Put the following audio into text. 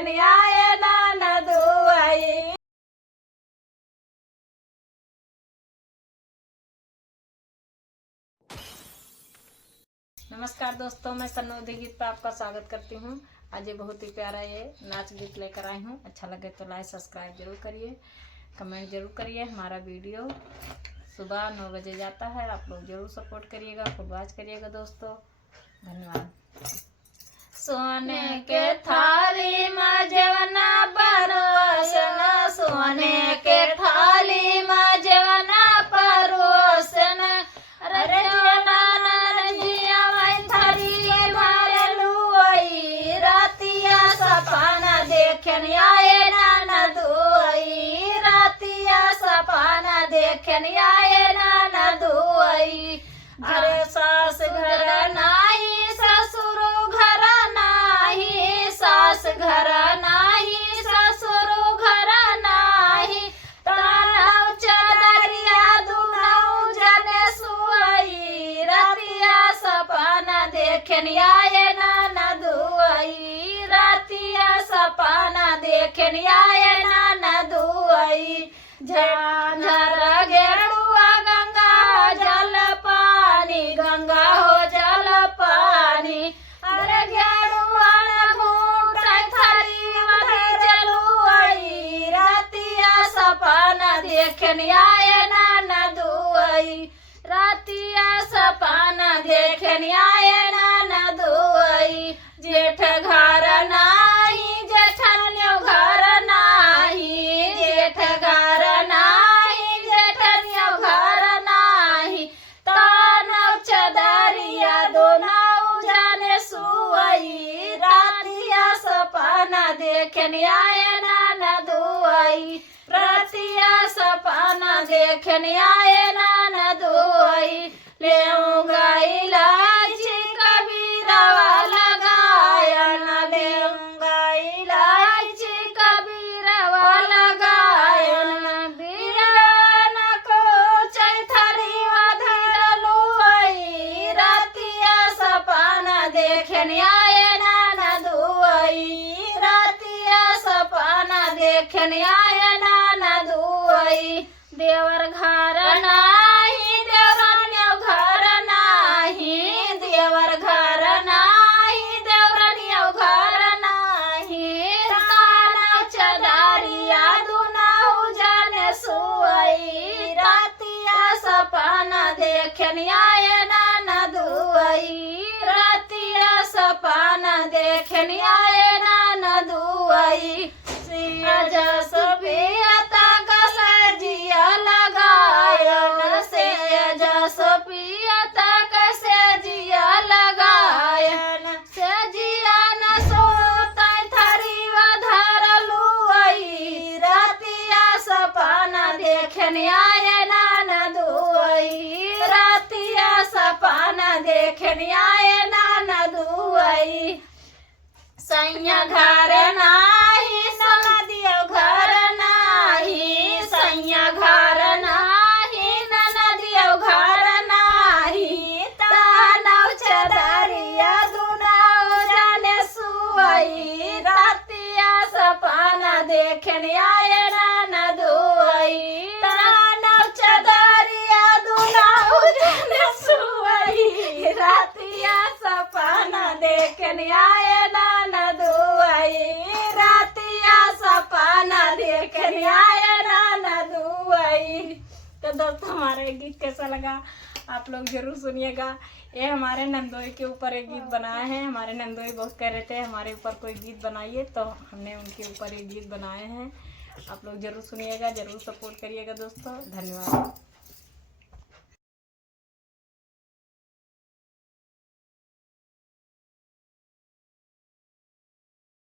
देखने आए ननदुआई। नमस्कार दोस्तों, मैं सन्नोदी गीत पर आपका स्वागत करती हूँ। आज ये बहुत ही प्यारा ये नाच गीत लेकर आई हूँ। अच्छा लगे तो लाइक सब्सक्राइब जरूर करिए, कमेंट जरूर करिए। हमारा वीडियो सुबह 9 बजे जाता है, आप लोग जरूर सपोर्ट करिएगा, फुल वॉच करिएगा दोस्तों। धन्यवाद। सोने के थाली में जवना परोसना, सोने के थाली में जवना परोसना, अरे सपना देखने आए ननदुआई, रातिया सपना देखने आए ननदुआई। अरे सास घर नाही, ससुर घर नाही, सास घर नाही, ससुर घर नाही, तनाव चदरिया दुनौ जने सुई, रातिया सपना देखने आए ननदुआई, रातिया सपना देखने आए ननदुआई। झांझर गेरुआ गंगा जल पानी, गंगा हो जल पानी, अरे गेरुआ घूट थरी वही जलुआई, रातिया सपना देखने आए ननदुआई, रातिया सपना देखने आए ननदुआई। जेठ घर नाही, जेठनियो घर नाही, जेठ घर नाही, जेठनियो घर नाही, तनौ चदरिया दोनौ जाने सुई, रातिया सपना देखने आए ननदुआई, रातिया सपना देखने आए ननदुआई। लेऊंगा इलायची कबीरवा लगायन, लेऊंगा इलायची कबीरवा लगायन, बीरन को चैथरी धरलुआई, रातिया सपना देखने आए ननदुआई, रातिया सपना देखने आए ननदुआई। देवर घर नाही, देवरानियो घर नाही, देवर घर नाही, देवरानियो घर नाही, तनौ चदरिया दुनौ जने सुई, रातिया सपना देखने आए ननदुआई, रातिया सपना देखने आए ननदुआई। सिया जस पियता कसे जिया लगायन, से जस पियता कसे जिया लगायन, से जिया न सोतै थरी धरलुआई, रातिया सपना देखने आए ननदुआई, रातिया सपना देखने आए ननदुआई। सैया घर नाही, ननदियो घर नाही, सैया घर नाही, ननदियो घर नाही, तनौ चदरिया दुनौ जने सुई, रातिया सपना देखने आए ननदुआई, तनौ चदरिया दुनौ जने सुई, रातिया सपना देखने आए ननदुआई, रातिया सपना देखने आए ननदुआई। तो दोस्तों, हमारा ये गीत कैसा लगा आप लोग जरूर सुनिएगा। ये हमारे नंदोई के ऊपर एक गीत बनाए हैं। हमारे नंदोई बहुत कह रहे थे हमारे ऊपर कोई गीत बनाइए, तो हमने उनके ऊपर एक गीत बनाए हैं। आप लोग जरूर सुनिएगा, जरूर सपोर्ट करिएगा दोस्तों। धन्यवाद।